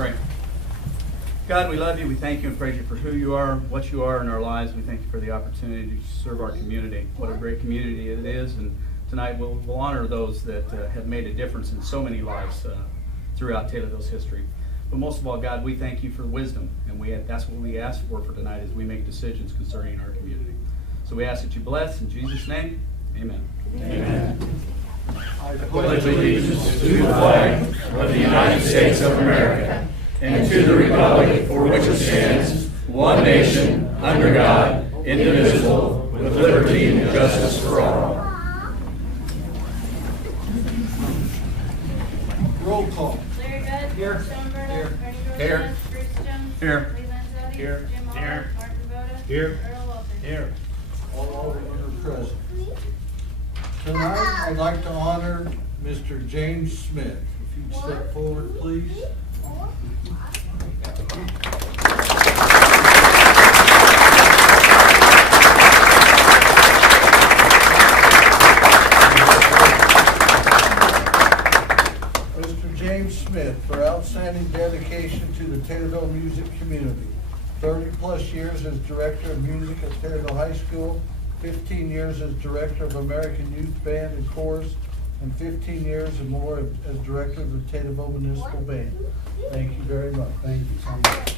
pray. God, we love you. We thank you and praise you for who you are, what you are in our lives. We thank you for the opportunity to serve our community. What a great community it is. And tonight we'll honor those that have made a difference in so many lives throughout Taylorville's history. But most of all, God, we thank you for wisdom. And that's what we ask for tonight as we make decisions concerning our community. So we ask that you bless. In Jesus' name, amen. Amen. I pledge allegiance to the flag of the United States of America and to the republic for which it stands, one nation, under God, indivisible, with liberty and justice for all. Roll call. Larry Bud. Here. Sean Burdell. Here. Ernie Here. Dorchenez. Bruce Jones. Here. Lee Landzadi. Here. Jim Olive. Here. Martin Boda. Here. Earl Walters. Here. All are present. Tonight, I'd like to honor Mr. James Smith. If you'd step forward, please. Mr. James Smith, for outstanding dedication to the Taylorville music community. 30-plus years as Director of Music at Taylorville High School, 15 years as Director of American Youth Band and Chorus, and 15 years and more as Director of the Taylorville Municipal Band. Thank you very much. Thank you so much.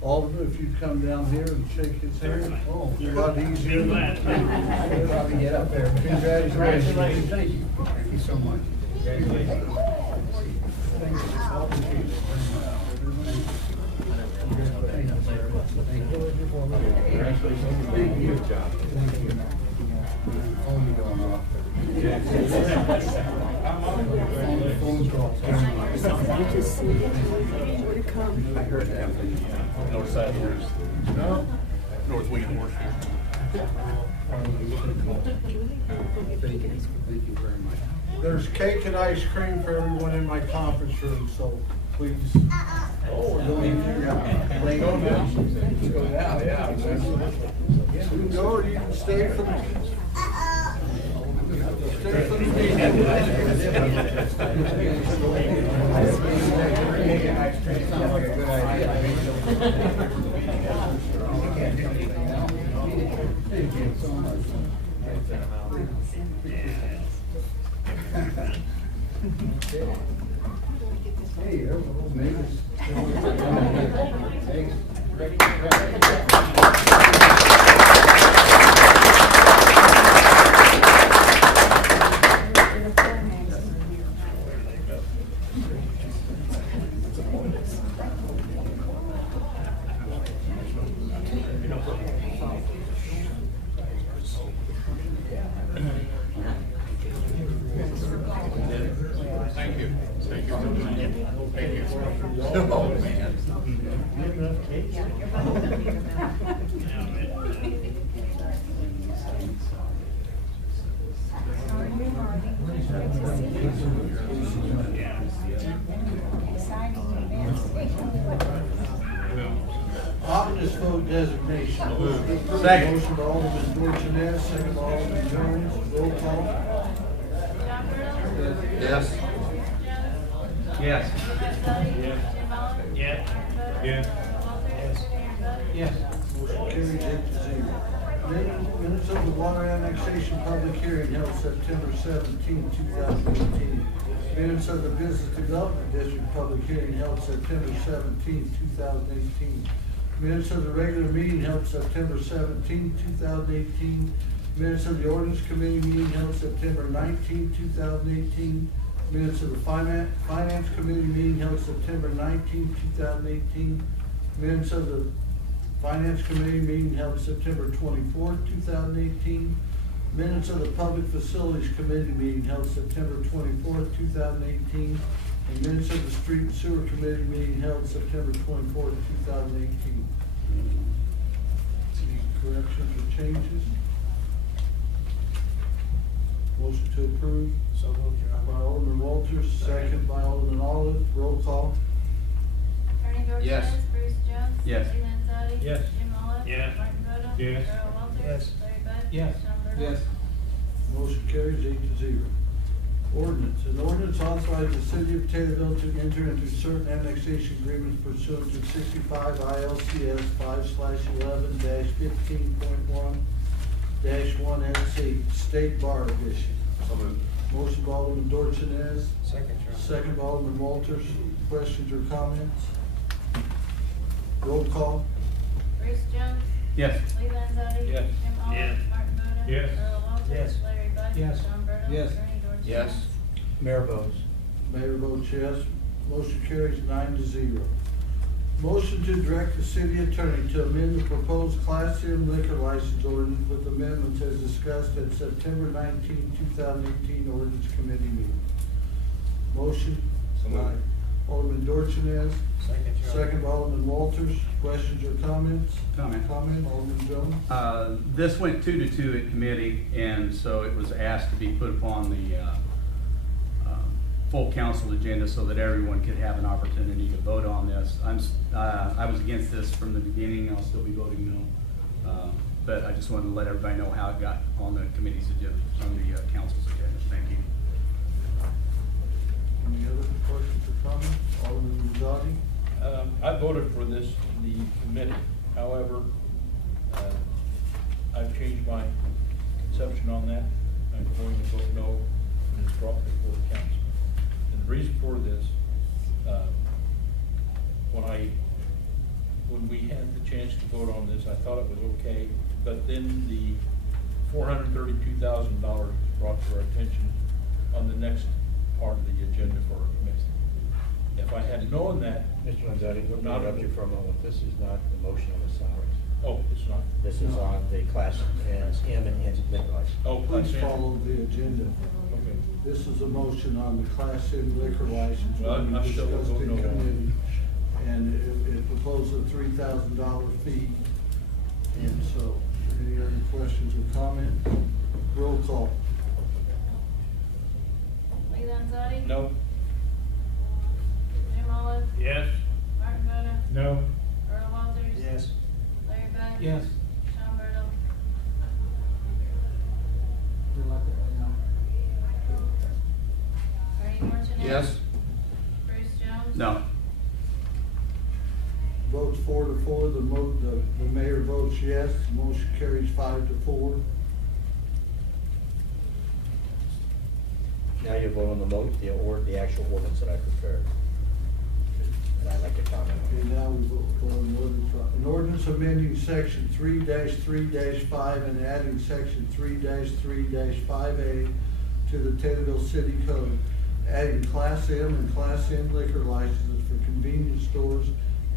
All of you, if you'd come down here and shake his hand. Oh, a lot easier. Probably get up there. Congratulations. Thank you. Thank you so much. Congratulations. Thank you. Good job. Thank you. Phone going off. Phone call. I heard that. North side horse. No? North wing horse. Thank you very much. There's cake and ice cream for everyone in my conference room, so please. Oh, we're going to figure out. Lay go now. Let's go now, yeah. You can go or you can stay for the. Stay for the meeting. Thank you so much. Hey, there's a little neighbors. Thanks. Oh, man. Omnibus vote designation. Second. Motion by Alderman Dorchenez, second by Alderman Jones. Roll call. Sean Burdell. Yes. Bruce Jones. Yes. Landzadi. Jim Olive. Yes. Martin Boda. Yes. Earl Walters. Larry Bud. Yes. Motion carries 8-0. Minutes of the water annexation public hearing held September 17, 2018. Minutes of the business development district public hearing held September 17, 2018. Minutes of the regular meeting held September 17, 2018. Minutes of the ordinance committee meeting held September 19, 2018. Minutes of the finance committee meeting held September 19, 2018. Minutes of the finance committee meeting held September 24, 2018. Minutes of the public facilities committee meeting held September 24, 2018. And minutes of the street and sewer committee meeting held September 24, 2018. Any corrections or changes? Motion to approve. So moved, Your Honor. By Alderman Walters, second by Alderman Olive. Roll call. Ernie Dorchenez. Yes. Bruce Jones. Yes. Lee Landzadi. Yes. Jim Olive. Yes. Martin Boda. Yes. Earl Walters. Yes. Larry Bud. Yes. Sean Burdell. Yes. Motion carries 8-0. Ordinance, an ordinance authorizing the city of Taylorville to enter into certain annexation agreements pursuant to 65 ILCS 5/11-15.1-1XC, State Bar Edition. So moved. Motion by Alderman Dorchenez, Second, Your Honor. second by Alderman Walters. Questions or comments? Roll call. Bruce Jones. Yes. Lee Landzadi. Yes. Jim Olive. Yes. Martin Boda. Yes. Earl Walters. Yes. Larry Bud. Yes. Sean Burdell. Yes. Bernie Dorchenez. Yes. Mayor votes. Mayor votes yes. Motion carries 9-0. Motion to direct the city attorney to amend the proposed Class M liquor license ordinance with amendments as discussed at September 19, 2018 ordinance committee meeting. Motion So moved. by Alderman Dorchenez, Second, Your Honor. second by Alderman Walters. Questions or comments? Comment. Comment, Alderman Jones? This went 2-2 at committee, and so it was asked to be put upon the full council agenda so that everyone could have an opportunity to vote on this. I was against this from the beginning. I'll still be voting no. But I just wanted to let everybody know how it got on the committee's agenda, on the council's agenda. Thank you. Any other questions or comments? Alderman Rosati? I voted for this in the committee. However, I've changed my conception on that. I'm going to vote no and it's brought before the council. And the reason for this, when we had the chance to vote on this, I thought it was okay, but then the $432,000 was brought to our attention on the next part of the agenda for our committee. If I had known that, Mr. Lanzetti, let me Not- interrupt you for a moment. This is not the motion on the salaries. oh, it's not. This is on the class M and liquor license. Oh, Please please follow the agenda. Okay. This is a motion on the Class M liquor license. Well, when we I'm still discussed voting in no. committee. And it proposed a $3,000 fee. And so, any other questions or comments? Roll call. Lee Landzadi. No. Jim Olive. Yes. Martin Boda. No. Earl Walters. Yes. Larry Bud. Yes. Sean Burdell. Bernie Dorchenez. Yes. Bruce Jones. No. Votes 4-4, the mayor votes yes, motion carries 5-4. Now you vote on the actual ordinance that I prepared. And I'd like to comment on Okay, now we vote on the ordinance. An ordinance amending section 3-3-5 and adding section 3-3-5A to the Taylorville City Code, adding Class M and Class N liquor licenses for convenience stores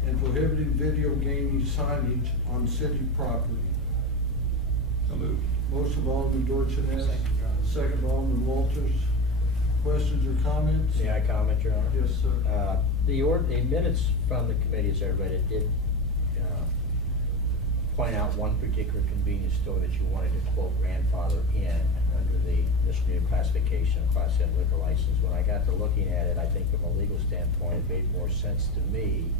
and prohibiting video gaming signage on city property. So moved. Motion by Alderman Dorchenez, Second, Your Honor. second by Alderman Walters. Questions or comments? it. May I comment, Your Honor? Yes, sir. The minutes from the committee, as everybody did, point out one particular convenience store that you wanted to quote grandfather in under this new classification of Class M liquor license. When I got to looking at it, I think from a legal standpoint, it made more sense to me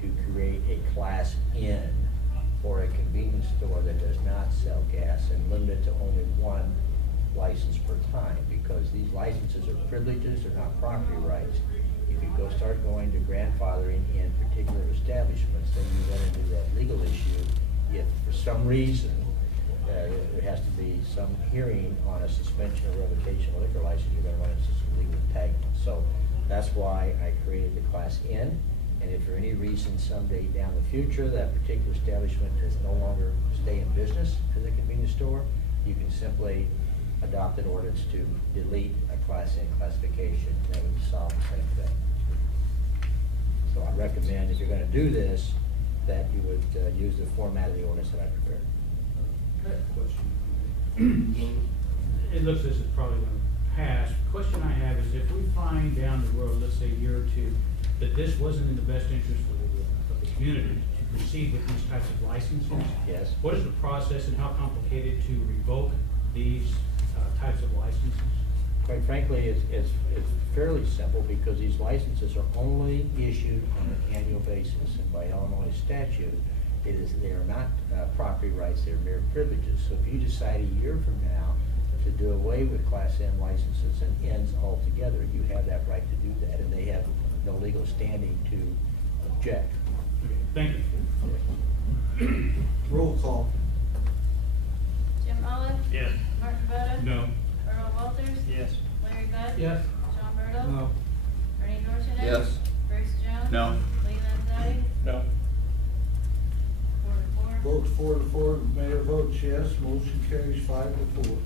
to create a Class N for a convenience store that does not sell gas and limit it to only one license per time, because these licenses are privileges, they're not property rights. If you start going to grandfathering in particular establishments, then you run into that legal issue. If for some reason there has to be some hearing on a suspension or revocation of liquor license, you're going to run into some legal entanglement. So that's why I created the Class N. And if for any reason someday down the future that particular establishment is no longer stay in business as a convenience store, you can simply adopt an ordinance to delete a Class N classification. That would solve the same thing. So I recommend, if you're going to do this, that you would use the format of the ordinance that I prepared. It looks as it's probably going to pass. Question I have is if we find down the road, let's say a year or two, that this wasn't in the best interest of the community to proceed with these types of licenses. Yes. What is the process and how complicated to revoke these types of licenses? Quite frankly, it's fairly simple, because these licenses are only issued on an annual basis, and by Illinois statute, They are not property rights, they're mere privileges. So if you decide a year from now to do away with Class M licenses and ends altogether, you have that right to do that, and they have no legal standing to object. Thank you. Roll call. Jim Olive? Yes. Martin Boda? No. Earl Walters? Yes. Larry Bud? Yes. Sean Burdell? No. Bernie Dorchenez? Yes. Bruce Jones? No. Lee Landzadi? No. 4-4. Votes 4-4, the mayor votes yes, motion carries 5-4.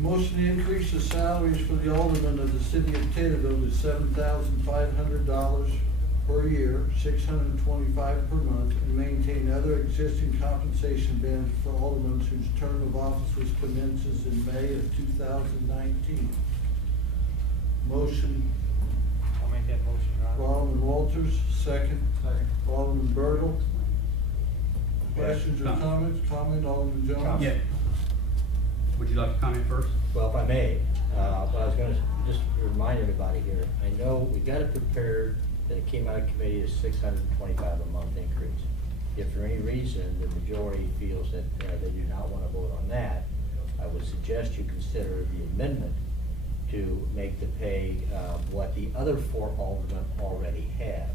Motion to increase the salaries for the aldermen of the city of Taylorville to $7,500 per year, $625 per month, and maintain other existing compensation bands for aldermen whose term of office commences in May of 2019. Motion, I'll make that motion, Your Honor. Alderman Walters, second. Alderman Bertle. Questions or Comment. comments? Comment, Alderman Jones? Comment. Yeah. Would you like to comment first? Well, if I may, but I was gonna just remind everybody here, I know we got it prepared that it came out of committee as $625 a month increase. If for any reason the majority feels that they do not want to vote on that, I would suggest you consider the amendment to make the pay what the other 4 aldermen already have.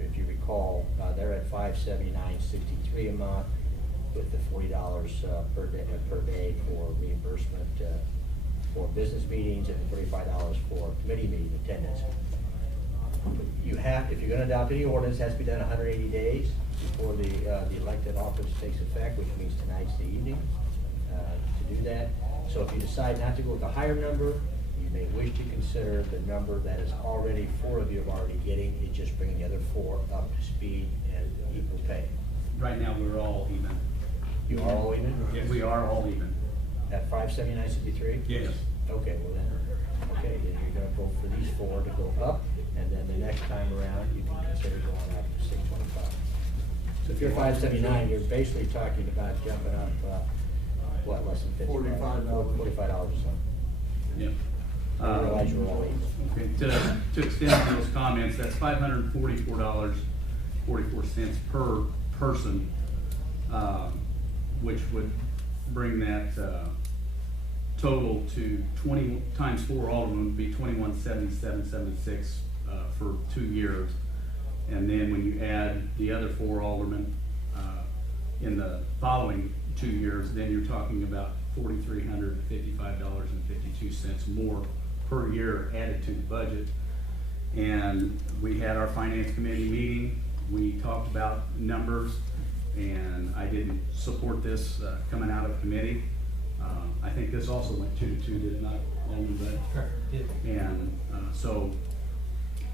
If you recall, they're at $579.63 a month, with the $40 per day for reimbursement for business meetings and $35 for committee meeting attendance. You have, if you're going to adopt any ordinance, it has to be done 180 days before the elected office takes effect, which means tonight's the evening to do that. So if you decide not to go with the higher number, you may wish to consider the number that is already 4 of you are already getting. It's just bringing the other 4 up to speed and equal pay. Right now, we're all even. You are all even? Yeah, we are all even. At $579.63? Yes. Okay, well then, okay, then you're gonna vote for these 4 to go up, and then the next time around, you can consider going up to $625. So if you're $579, you're basically talking about jumping up, what, less than $55? $45. $45 or something. Yeah. I realize you're all even. Okay, to extend those comments, that's $544.44 per person, which would bring that total to 20 times 4 aldermen would be $2177.76 for 2 years. And then when you add the other 4 aldermen in the following 2 years, then you're talking about $4,355.52 more per year added to the budget. And we had our finance committee meeting. We talked about numbers, and I didn't support this coming out of committee. I think this also went 2-2, did it not, Alderman Bud? Correct. And so,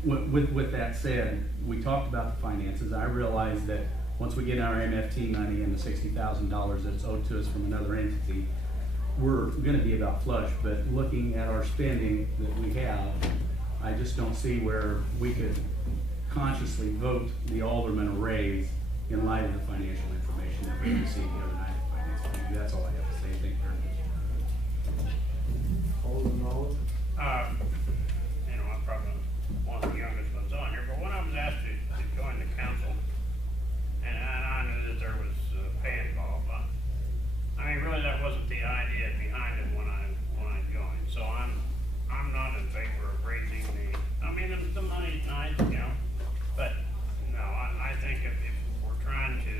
with that said, we talked about the finances. I realized that once we get our MFT money and the $60,000 that's owed to us from another entity, we're gonna be about flush, but looking at our spending that we have, I just don't see where we could consciously vote the alderman a raise in light of the financial information that we received the other night at Finance Committee. That's all I have to say. Thank you very much. Alderman Olive? You know, I'm probably one of the youngest ones on here, but when I was asked to join the council, and I knew that there was pay involved, I mean, really, that wasn't the idea behind it when I joined. So I'm not in favor of raising the money's nice, you know, but no, I think if we're trying to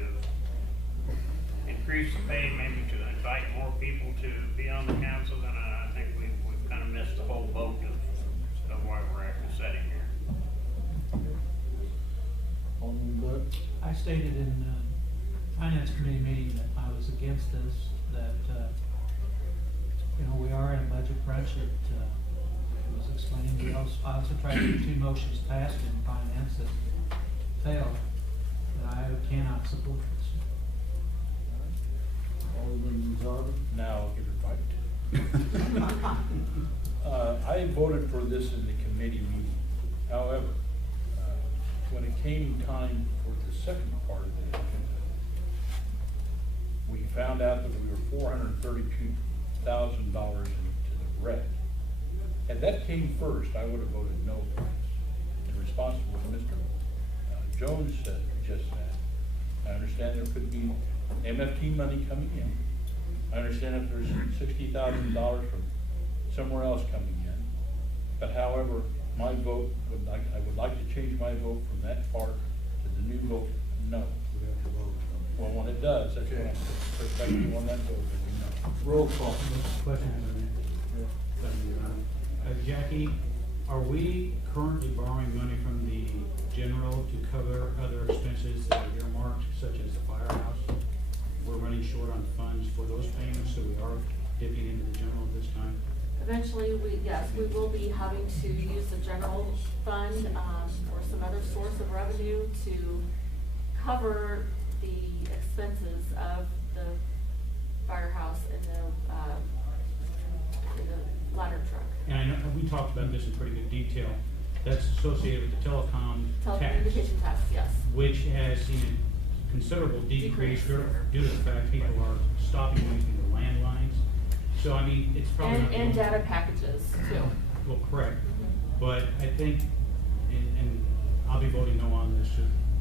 increase the pay, maybe to invite more people to be on the council, then I think we've kind of missed the whole boat of why we're actually sitting here. Alderman Bud? I stated in the finance committee meeting that I was against this, that, we are in a budget crunch. It was explained. I also tried to get 2 motions passed in finance that failed, that I cannot support this. Alderman Zarbi? Now I'll give it right. I voted for this in the committee meeting. However, when it came time for the second part of the agenda, we found out that we were $432,000 into the red. Had that came first, I would have voted no for this. In response to what Mr. Jones said just that. I understand there could be MFT money coming in. I understand if there's $60,000 from somewhere else coming in. But however, my vote I would like to change my vote from that part to the new vote, no. We have to vote. Well, when it does, that's when Okay. I'm perspective on that vote, as Roll call. Question, Jackie, are we currently borrowing money from the general to cover other expenses that are earmarked, such as the firehouse? We're running short on funds for those payments, so we are dipping into the general this time. Eventually, yes, we will be having to use the general fund, or some other source of revenue to cover the expenses of the firehouse and the ladder truck. And I know, we talked about this in pretty good detail. That's associated with the telecom tax, Telecommunication tax, yes. which has seen a considerable decrease due to the fact people are stopping using the landlines. So, I mean, it's probably not. And data packages too. Well, correct, but I think, and I'll be voting no on this,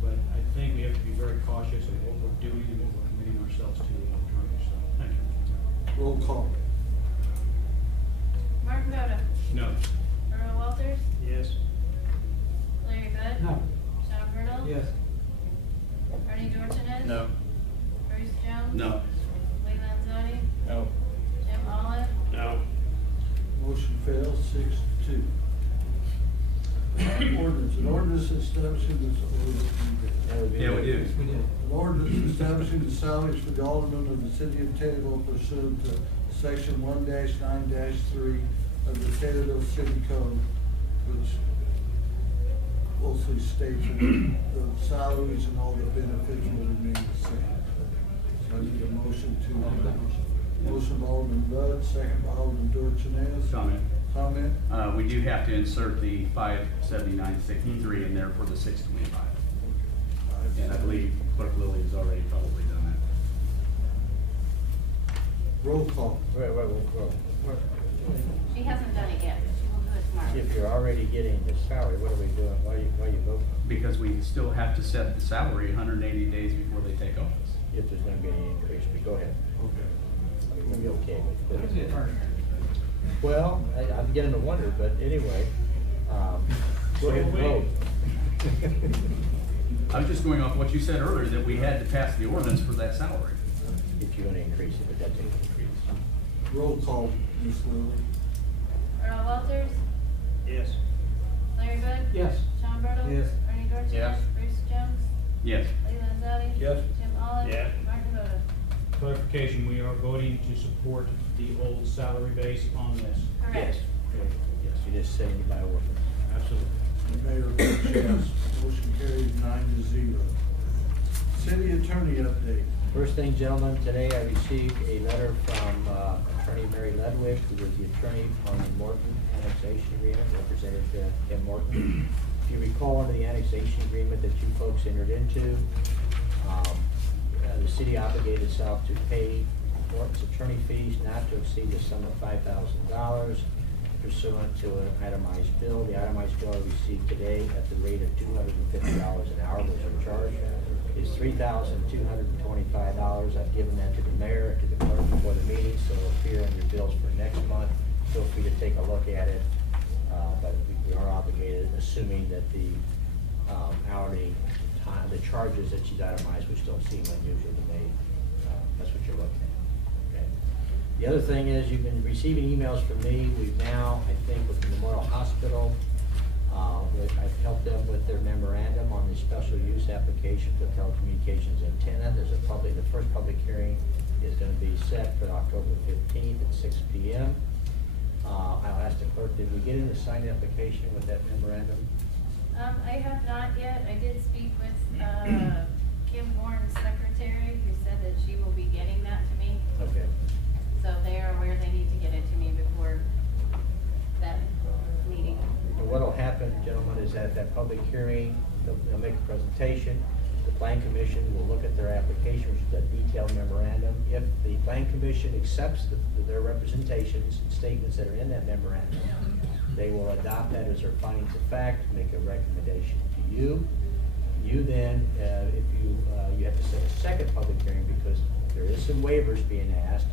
but I think we have to be very cautious of what we're doing and what we're committing ourselves to long term, so, thank you. Roll call. Mark Voda. No. Earl Walters. Yes. Larry Bud. No. Sean Burdell. Yes. Bernie Dorchenez. No. Bruce Jones. No. Lee Landzadi. No. Jim Olive. No. Motion fails 6-2. Ordinance, an ordinance establishing this. Yeah, we do. We did. An ordinance establishing the salaries for the aldermen of the city of Taylorville pursuant to section 1-9-3 of the Taylorville City Code, which mostly states that the salaries and all the benefits will remain the same. So I need a motion to, motion by Alderman Bud, second by Alderman Dorchenez. Comment? We do have to insert the 579.63 in there for the 625. And I believe Clerk Lilly has already probably done that. Roll call. Wait. She hasn't done it yet, but she will do it tomorrow. If you're already getting the salary, what are we doing? Why are you voting? Because we still have to set the salary 180 days before they take office. If there's gonna be any increase, but go ahead. Okay. I mean, we'll be okay with Who's the it. attorney? Well, I'm beginning to wonder, but anyway, go ahead and vote. I was just going off what you said earlier, that we had to pass the ordinance for that salary. If you're gonna increase it, but that's an increase. Roll call, Ms. Lilly. Earl Walters. Yes. Larry Bud. Yes. Sean Burdell. Yes. Bernie Dorchenez. Yes. Bruce Jones. Yes. Lee Landzadi. Yes. Jim Olive. Yeah. Mark Voda. Clarification, we are voting to support the old salary base on this. Correct. Yes, you just saying by ordinance. Absolutely. The mayor votes yes. Motion carries 9-0. City attorney update. First thing, gentlemen, today I received a letter from Attorney Mary Ledwig, who was the attorney on the Morton annexation agreement, represented Kim Morton. If you recall, under the annexation agreement that you folks entered into, the city obligated itself to pay Morton's attorney fees not to exceed the sum of $5,000 pursuant to an itemized bill. The itemized bill I received today at the rate of $250 an hour was our charge. Is $3,225. I've given that to the mayor, to the clerk before the meeting, so it'll appear on your bills for next month. Feel free to take a look at it, but we are obligated, assuming that the hourly time, the charges that she's itemized, which don't seem unusual to me. That's what you're looking at. Okay. The other thing is, you've been receiving emails from me. We've now, I think, with the Memorial Hospital, I've helped them with their memorandum on the special use application for telecommunications antenna. There's the first public hearing is going to be set for October 15th at 6 p.m. I'll ask the clerk, did we get in the signed application with that memorandum? I have not yet. I did speak with Kim Warren's secretary, who said that she will be getting that to me. Okay. So they are aware they need to get it to me before that meeting. And what'll happen, gentlemen, is at that public hearing, they'll make a presentation. The plan commission will look at their application, which is a detailed memorandum. If the plan commission accepts their representations and statements that are in that memorandum, they will adopt that as their findings of fact, make a recommendation to you. You then, if you have to set a second public hearing because there is some waivers being asked.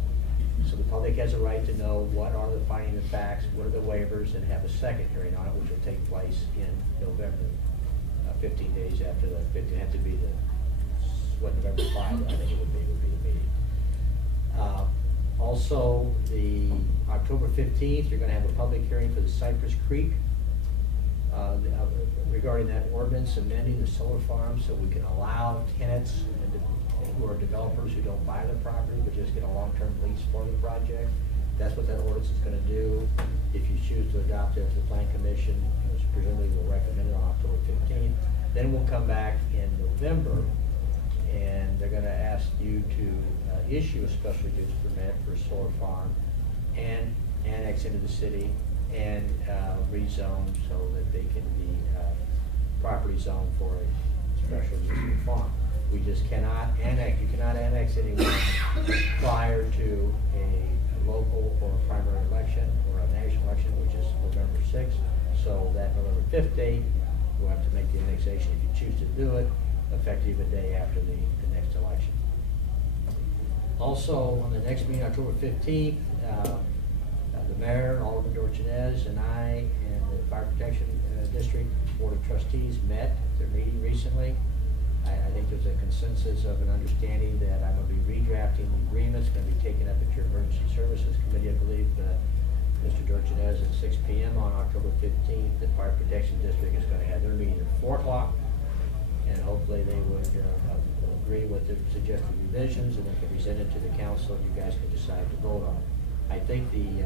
So the public has a right to know what are the findings of facts, what are the waivers, and have a second hearing on it, which will take place in November, 15 days after the, it had to be the, what, November 5, I think it would be the meeting. Also, the October 15th, you're gonna have a public hearing for the Cypress Creek regarding that ordinance amending the solar farm so we can allow tenants who are developers who don't buy the property but just get a long-term lease for the project. That's what that ordinance is gonna do. If you choose to adopt it, the Plan Commission, which presumably will recommend it on October 15th, then we'll come back in November and they're gonna ask you to issue a special use permit for a solar farm and annex into the city and rezone so that they can be property zoned for a special use farm. We just cannot annex, you cannot annex anyone prior to a local or a primary election or a national election, which is November 6th. So that November 5th date, we'll have to make the annexation if you choose to do it, effective a day after the next election. Also, on the next meeting, October 15th, the mayor, Alderman Dorchenez, and I, and the Fire Protection District Board of Trustees met at their meeting recently. I think there's a consensus of an understanding that I'm going to be redrafting the agreement. It's going to be taken up at your Emergency Services Committee, I believe, Mr. Dorchenez at 6 p.m. on October 15th. The Fire Protection District is going to have their meeting at 4 o'clock, and hopefully they would agree with the suggested revisions and they can present it to the council and you guys can decide to vote on it. I think the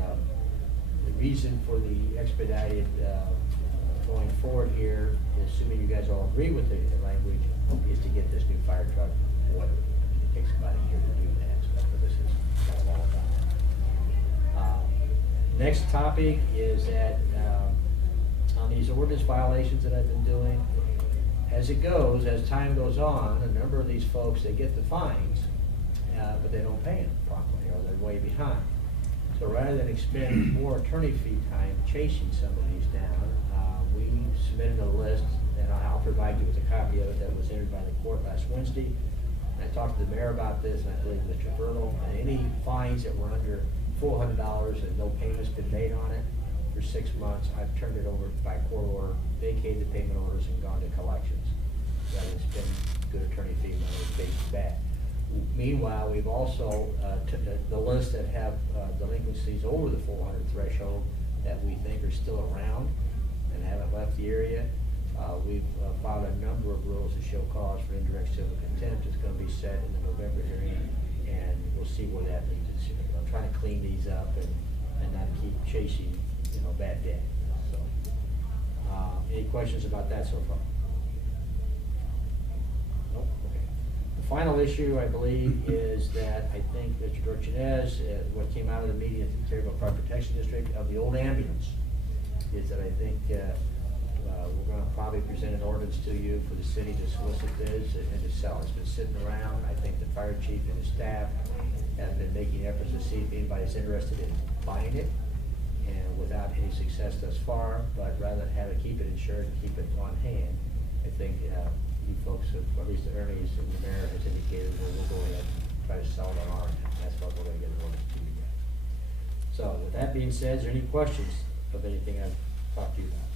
reason for the expedited going forward here, assuming you guys all agree with the language, is to get this new fire truck ordered. It takes about a year to do that, so that's what this is kind of all about. Next topic is that on these ordinance violations that I've been doing, as it goes, as time goes on, a number of these folks, they get the fines, but they don't pay them properly, or they're way behind. So rather than expend more attorney fee time chasing some of these down, we submitted a list, and I'll provide you with a copy of it that was entered by the court last Wednesday. And I talked to the mayor about this, and I believe Mr. Bertle, and any fines that were under $400 and no payment's been made on it for 6 months, I've turned it over by court order, vacated the payment orders, and gone to collections. Rather than spend good attorney fee money and pay back. Meanwhile, we've also, the list that have delinquencies over the 400 threshold that we think are still around and haven't left the area, we've filed a number of rules to show cause for indirect civil contempt. It's going to be set in the November hearing, and we'll see where that leads us. I'm trying to clean these up and not keep chasing, bad debt. So, any questions about that so far? Nope. Okay. The final issue, I believe, is that I think Mr. Dorchenez, what came out of the meeting at the Taylorville Fire Protection District of the old ambulance, is that I think we're going to probably present an ordinance to you for the city to solicit bids and to sell. It's been sitting around. I think the fire chief and his staff have been making efforts to see if anybody's interested in buying it, and without any success thus far, but rather than have it, keep it insured and keep it on hand, I think you folks, have, or at least the earnings and the mayor has indicated, we'll go ahead and try to sell it on our end. That's what we're going to get an ordinance to you guys. So with that being said, is there any questions of anything I've talked to you about?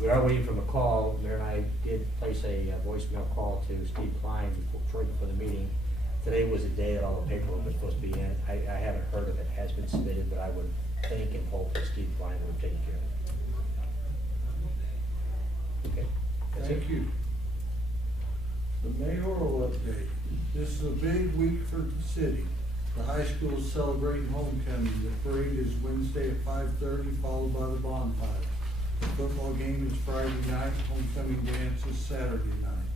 We are waiting for a call. Mayor and I did place a voicemail call to Steve Klein before the meeting. Today was the day that all the paperwork was supposed to be in. I haven't heard of it. It has been submitted, but I would think and hope that Steve Klein would take care of it. Okay. Thank you. The mayoral update. This is a big week for the city. The high school is celebrating homecoming. The parade is Wednesday at 5:30, followed by the bonfire. The football game is Friday night. Homecoming dance is Saturday night.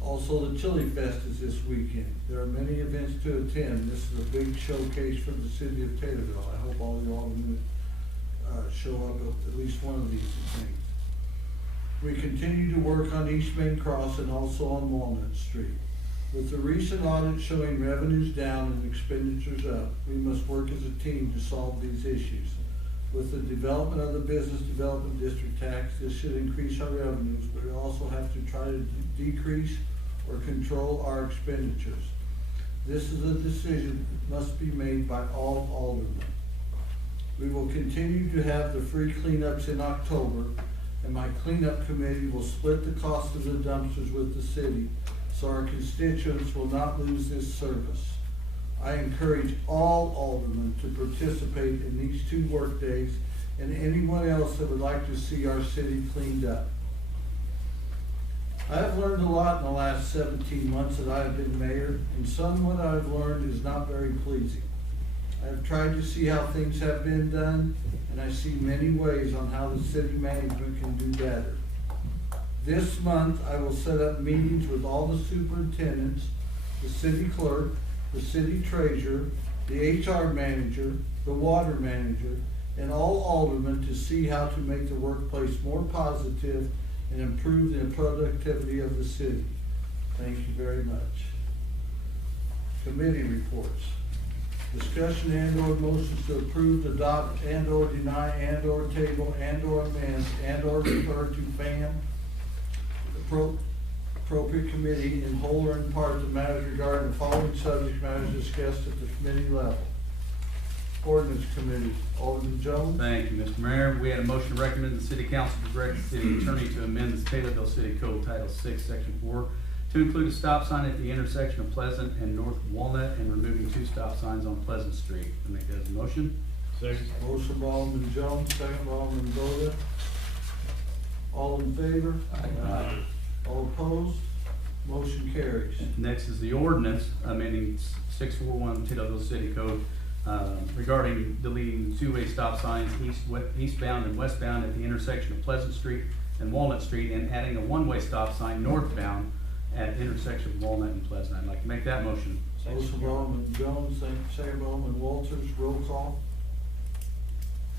Also, the Chili Fest is this weekend. There are many events to attend. This is a big showcase for the city of Taylorville. I hope all of you all show up at least one of these things. We continue to work on East Main Cross and also on Walnut Street. With the recent audit showing revenues down and expenditures up, we must work as a team to solve these issues. With the development of the Business Development District tax, this should should increase our revenues, but we also have to try to decrease or control our expenditures. This is a decision that must be made by all aldermen. We will continue to have the free cleanups in October, and my cleanup committee will split the cost of the dumpsters with the city, so our constituents will not lose this service. I encourage all aldermen to participate in these 2 work days, and anyone else that would like to see our city cleaned up. I have learned a lot in the last 17 months that I have been mayor, and some what I've learned is not very pleasing. I have tried to see how things have been done, and I see many ways on how the city management can do better. This month, I will set up meetings with all the superintendents, the city clerk, the city treasurer, the HR manager, the water manager, and all aldermen to see how to make the workplace more positive and improve the productivity of the city. Thank you very much. Committee reports. Discussion and/or motions to approve, adopt, and/or deny, and/or table, and/or amend, and/or refer to FAM, appropriate committee in whole or in part the matters regarding the following subject matters discussed at the committee level. Ordinance Committee, Alderman Jones. Thank you, Mr. Mayor. We had a motion to recommend the city council to direct the city attorney to amend the Taylorville City Code Title 6, Section 4, to include a stop sign at the intersection of Pleasant and North Walnut and removing 2 stop signs on Pleasant Street. I make that as a motion. Second. Motion by Alderman Jones, second by Alderman Boda. All in favor? Aye. All opposed? Motion carries. Next is the ordinance amending 641 Taylorville City Code regarding deleting the 2-way stop signs eastbound and westbound at the intersection of Pleasant Street and Walnut Street, and adding a 1-way stop sign northbound at the intersection of Walnut and Pleasant. I'd like to make that motion. Motion by Alderman Jones, second by Alderman Walters, roll call.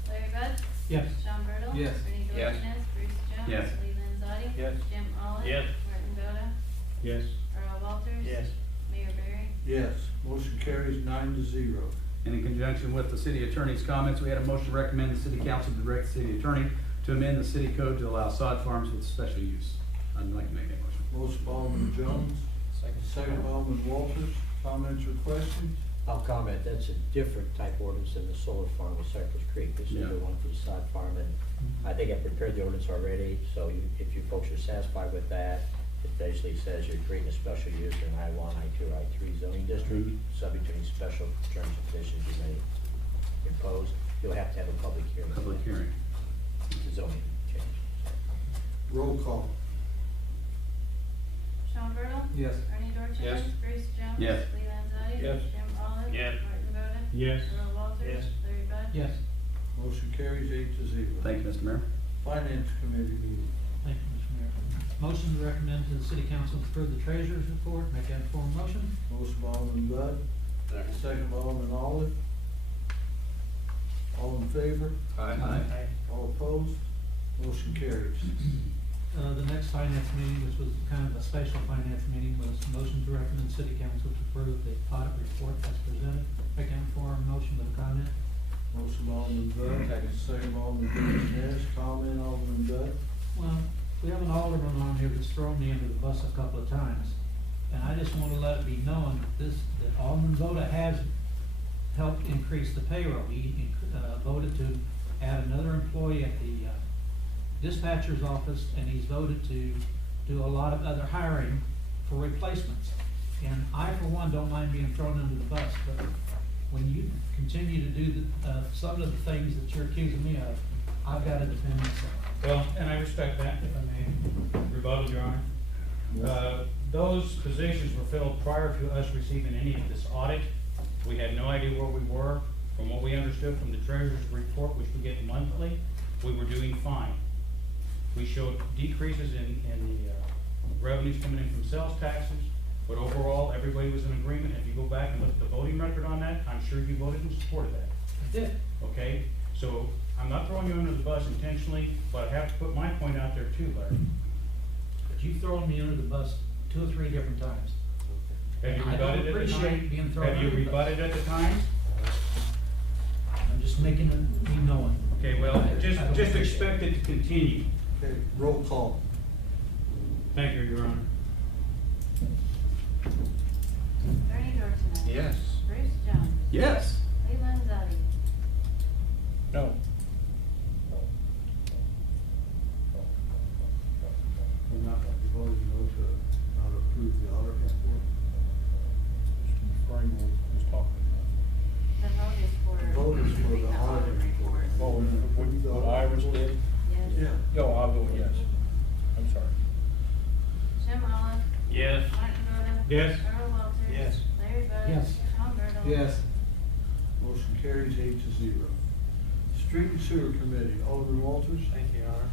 Larry Bud? Yes. Sean Burdell? Yes. Bernie Yes. Dorchenez? Bruce Jones? Yes. Lee Landzadi? Yes. Jim Olive? Yes. Martin Boda? Yes. Earl Walters? Yes. Mayor Barry? Yes, motion carries 9-0. And in conjunction with the city attorney's comments, we had a motion to recommend the city council to direct the city attorney to amend the city code to allow sod farms with special use. I'd like to make that motion. Motion by Alderman Jones, second by Alderman Walters, comments or questions? I'll comment, that's a different type ordinance than the solar farm with Cypress Creek. This is Yeah. the one for the sod farm, and I think I prepared the ordinance already, so if you folks are satisfied with that, it basically says you're creating a special use in I-1, I-2, I-3 zoning district, subject to any special terms and conditions you may impose. You'll have to have a public hearing. Public hearing. It's a zoning change. Roll call. Sean Burdell? Yes. Bernie Dorchenez? Yes. Bruce Jones? Yes. Lee Landzadi? Yes. Jim Olive? Yes. Martin Boda? Yes. Earl Walters? Yes. Larry Bud? Yes. Motion carries 8-0. Thank you, Mr. Mayor. Finance Committee meeting. Thank you, Mr. Mayor. Motion to recommend to the city council to approve the treasurer's report. Make that form of motion. Motion by Alderman Bud, second by Alderman Olive. All in favor? Aye. All opposed? Motion carries. The next finance meeting, which was kind of a special finance meeting, was motion to recommend city council to approve the audit report as presented. Make that form of motion with a comment. Motion by Alderman Bud, second by Alderman Dorchenez, comment Alderman Bud. Well, we have an alderman on here that's thrown me under the bus a couple of times. And I just want to let it be known that Alderman Voda has helped increase the payroll. He voted to add another employee at the dispatcher's office, and he's voted to do a lot of other hiring for replacements. And I, for one, don't mind being thrown under the bus, but when you continue to do some of the things that you're accusing me of, I've got to defend myself. Well, and I respect that, if I may rebuttal, Your Honor. Those positions were filled prior to us receiving any of this audit. We had no idea where we were. From what we understood from the treasurer's report, which we get monthly, we were doing fine. We showed decreases in the revenues coming in from sales taxes, but overall, everybody was in agreement. If you go back and look at the voting record on that, I'm sure you voted in support of that. I did. Okay, so I'm not throwing you under the bus intentionally, but I have to put my point out there too, Larry. But you've thrown me under the bus 2 or 3 different times. Have you I don't rebutted at the appreciate being time? thrown Have you under the bus. rebutted at the time? I'm just making me knowing. Okay, well, just expect it to continue. Okay, roll call. Thank you, Your Honor. Bernie Dorchenez. Yes. Bruce Jones. Yes. Lee Landzadi. No. We're not voting no to not approve the audit report. Frank was talking The vote is for. The vote is for the audit report. about. Oh, what Iris did? Yes. Yeah. No, I'll vote yes. I'm sorry. Jim Olive. Yes. Martin Boda. Yes. Earl Walters. Yes. Larry Bud. Yes. Sean Burdell. Yes. Motion carries 8-0. Street and Sewer Committee, Alderman Walters. Thank you, Your Honor.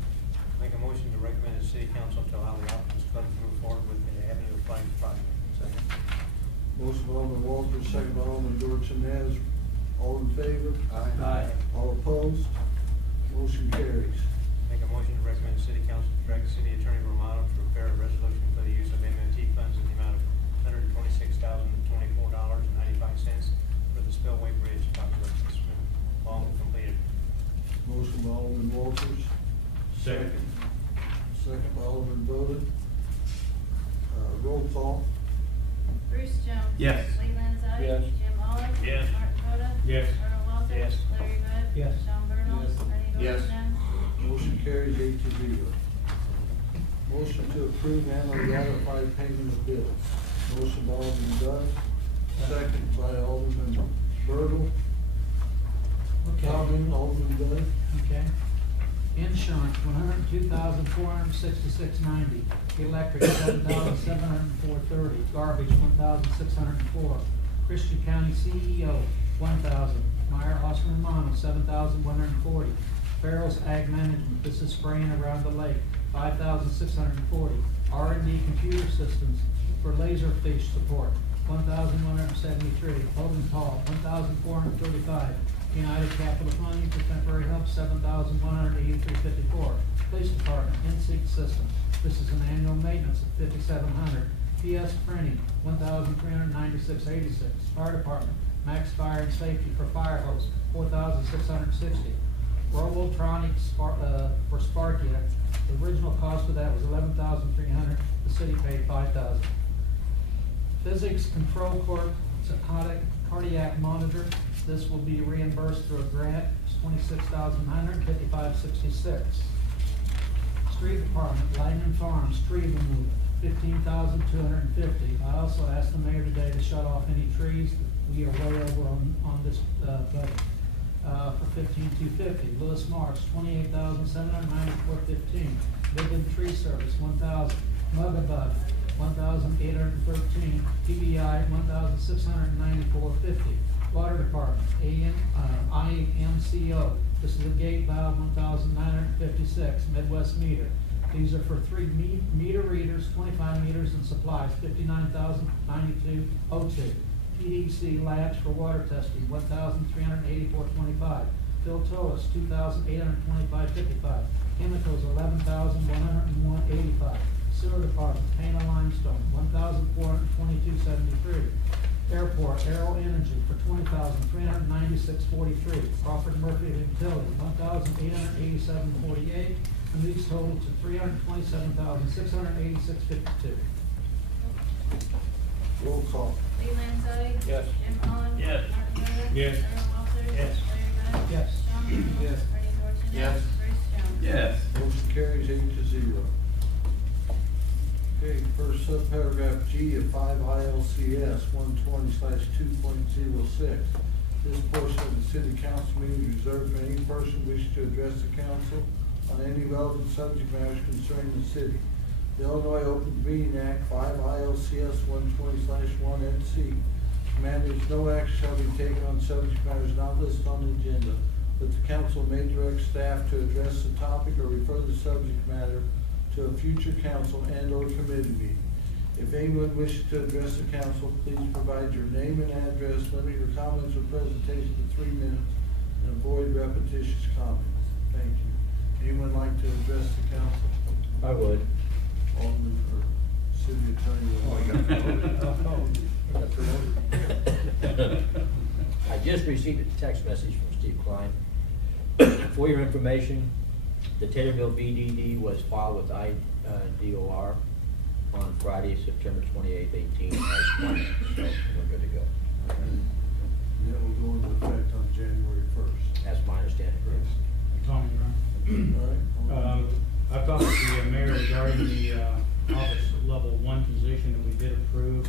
Make a motion to recommend the city council to allow the Options Club to move forward with the Avenue of Flags project. Second. Motion by Alderman Walters, second by Alderman Dorchenez. All in favor? Aye. All opposed? Motion carries. Make a motion to recommend the city council to direct city attorney Romano to prepare a resolution for the use of MMT funds in the amount of $126,024.95 for the Spillway Bridge project. This has been long completed. Motion by Alderman Walters. Second. Second by Alderman Bowden. Roll call. Bruce Jones. Yes. Lee Landzadi. Yes. Jim Olive. Yes. Martin Boda. Yes. Earl Walters. Yes. Larry Bud. Yes. Sean Burdell. Yes. Bernie Yes. Dorchenez. Motion carries 8-0. Motion to approve and ratify payment of bills. Motion by Alderman Dunn, second by Alderman Bertle. Okay. Comment, Alderman Dunn. Okay. Insurance, $102,466.90. Electric, $7,704.30. Garbage, $1,604. Christian County CEO, $1,000. Meyer Osman Romano, $7,140. Farrell's Ag Management, this is spraying around the lake, $5,640. R&D Computer Systems for laser fish support, $1,173. Hogan Paul, $1,435. United Capital Funding for temporary help, $7,183.54. Police Department, NSYNC Systems, this is an annual maintenance of $5,700. PS Printing, $1,396.86. Fire Department, Max Fire and Safety for fire hose, $4,660. Robotronics for Sparky, the original cost of that was $11,300. The city paid $5,000. Physics Control Corp, it's a cardiac monitor. This will be reimbursed through a grant. It's $26,955.66. Street Department, Lyman Farms, tree removal, $15,250. I also asked the mayor today to shut off any trees. We are way over on this budget. For $15,250. Lewis Marsh, $28,794.15. Midland Tree Service, $1,000. Mugabug, $1,813. PBI, $1,694.50. Water Department, IMCO, this is a gate valve, $1,956. Midwest Meter, these are for 3 meter readers, 25 meters, and supplies, $59,092.02. PDC Labs for water testing, $1,384.25. Phil Toas, $2,825.55. Chemicals, $11,101.85. Sewer Department, Paint and Limestone, $1,422.73. Airport, Aero Energy for $20,396.43. Crawford Murphy Utility, $1,887.48. And these total to $327,686.52. Roll call. Lee Landzadi. Yes. Jim Olive. Yes. Martin Boda. Yes. Earl Walters. Yes. Larry Bud. Yes. Sean Burdell. Yes. Bernie Dorchenez. Yes. Bruce Jones. Yes. Motion carries 8-0. Okay, first subparagraph G of 5 ILCS 120/2.06. This portion of the city council meeting is reserved for any person wishing to address the council on any relevant subject matters concerning the city. The Illinois Open Meeting Act 5 ILCS 120/1 mandates no action shall be taken on subject matters not listed on the agenda, but the council may direct staff to address the topic or refer the subject matter to a future council and/or committee meeting. If anyone wishes to address the council, please provide your name and address, limit your comments or presentation to 3 minutes, and avoid repetitious comments. Thank you. Anyone like to address the council? I would. Alderman or city attorney? I just received a text message from Steve Klein. For your information, The Taylorville BDD was filed with IDOR on Friday, September 28th, 18, as planned, so we're good to go. And that will go into effect on January 1st. That's my understanding. Tom, you're on. All right. I've talked with the mayor regarding the office level 1 position that we did approve,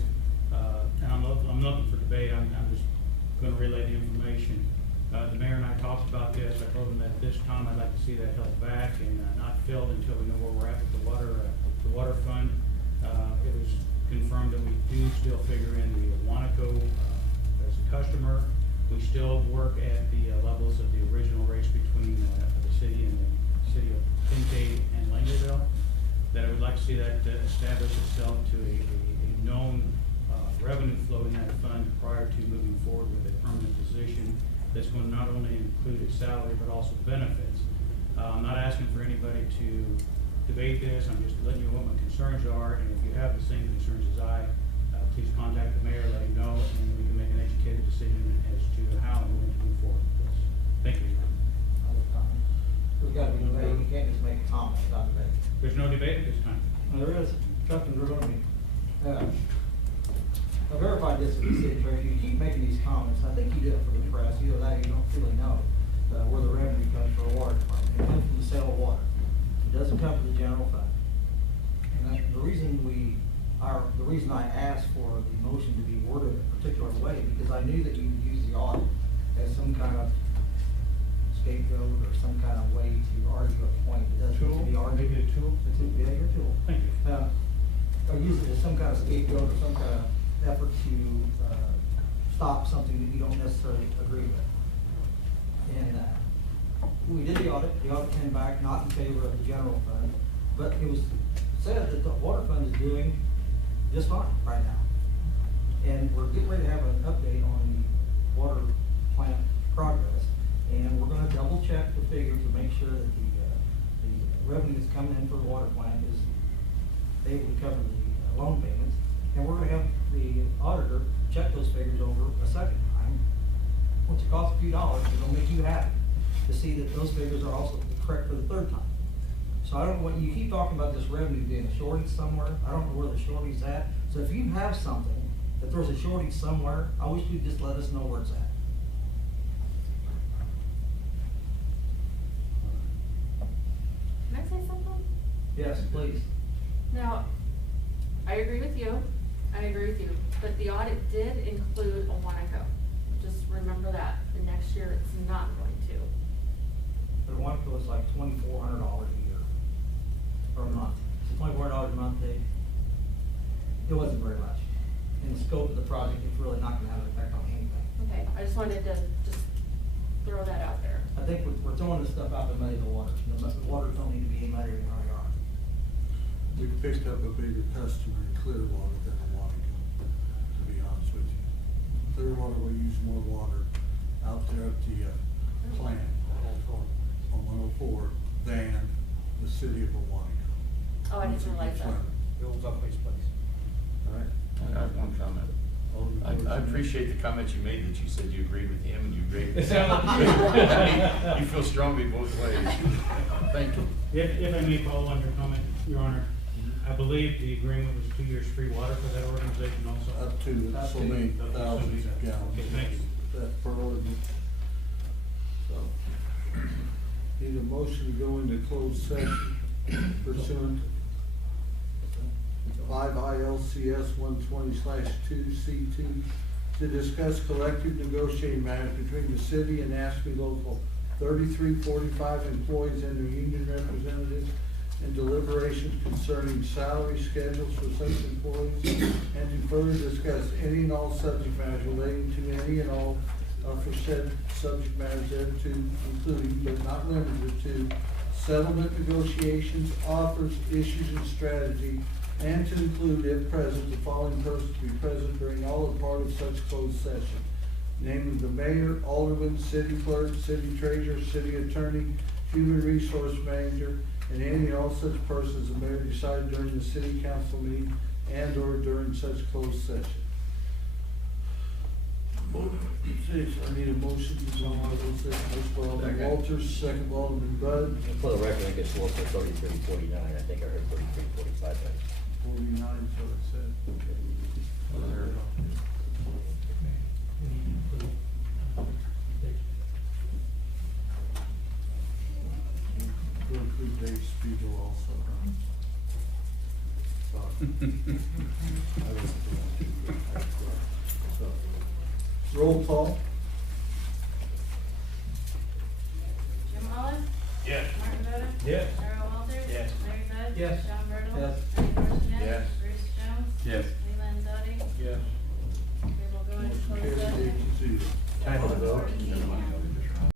and I'm looking for debate. I'm just going to relay the information. The mayor and I talked about this. I told him that at this time I'd like to see that held back and not filled until we know where we're at with the water fund. It was confirmed that we do still figure in the Wanaco as a customer. We still work at the levels of the original rates between the city and the city of Kincaid and Langleyville. That I would like to see that establish itself to a known revenue flow in that fund prior to moving forward with a permanent position that's going to not only include its salary but also benefits. I'm not asking for anybody to debate this. I'm just letting you know what my concerns are, and if you have the same concerns as I, please contact the mayor, let him know, and we can make an educated decision as to how and when to move forward with this. Thank you. Other comments? There's gotta be debate, you can't just make a comment without debate. There's no debate at this time. There is, something we're gonna be. I verified this with the city treasurer, you keep making these comments, I think you do it for the press, either that or you don't really know where the revenue comes from the water department. It comes from the sale of water. It doesn't come from the general fund. And the reason I asked for the motion to be worded a particular way, because I knew that you would use the audit as some kind of scapegoat or some kind of way to argue a point that doesn't need to be argued. Maybe a tool? Yeah, your tool. Thank you. Or use it as some kind of scapegoat or some kind of effort to stop something that you don't necessarily agree with. And we did the audit came back not in favor of the general fund, but it was said that the water fund is doing just fine right now. And we're getting ready to have an update on the water plant progress, and we're gonna double check the figures to make sure that the revenue that's coming in for the water plant is able to cover the loan payments. And we're gonna have the auditor check those figures over a second time, which costs a few dollars, but it'll make you happy to see that those figures are also correct for the third time. So I don't know what, you keep talking about this revenue being a shortage somewhere, I don't know where the shortage's at. So if you have something, that there's a shortage somewhere, I wish you'd just let us know where it's at. Can I say something? Yes, please. Now, I agree with you, but the audit did include a Wanaco. Just remember that, and next year it's not going to. But one was like $2,400 a year, or a month. So $2,400 a month, it wasn't very much. In the scope of the project, it's really not gonna have an effect on anything. Okay, I just wanted to just throw that out there. I think we're throwing this stuff out to muddy the waters. The waters don't need to be any muddier than they are. We picked up a bigger customer in Clearwater than Wanaco, to be honest with you. Clearwater will use more water out there at the plant on 104 than the city of Wanaco. Oh, I didn't realize that. The old Duck Place place. All right. I have one comment. I appreciate the comment you made that you said you agreed with him and you agreed with him. You feel strongly both ways. Thank you. If I may follow on your comment, Your Honor, I believe the agreement was 2 years free water for that organization also. Up to so many thousands of gallons. Okay, thank you. That's per ordinance. So, need a motion to go into closed session pursuant to 5 ILCS 120/2C2 to discuss collective negotiating matters between the city and ASME Local 3345 employees and their union representatives, and deliberations concerning salary schedules for such employees, and to further discuss any and all subject matters relating to any and all for said subject matters thereto, including but not limited to settlement negotiations, offers, issues, and strategy, and to include, if present, the following persons to be present during all or part of such closed session, namely the mayor, alderman, city clerk, city treasurer, city attorney, human resource manager, and any and all such persons the mayor decided during the city council meeting and or during such closed session. Six, I need a motion to go on those second, motion by Alderman Second. Walters, second by Alderman Bud. For the record, I think it's local 3349, I think I heard 3345. 49 is what it said. We'll include Dave Spiegel also. Roll call. Jim Olive? Yes. Martin Boda? Yes. Earl Walters? Yes. Larry Bud? Yes. Sean Burdell? Yes. Bernie Dorchenez? Yes. Bruce Jones? Yes. Lee Landzadi? Yes. We will go into Motion closed carries session. 8-0. Time to vote. 7:14.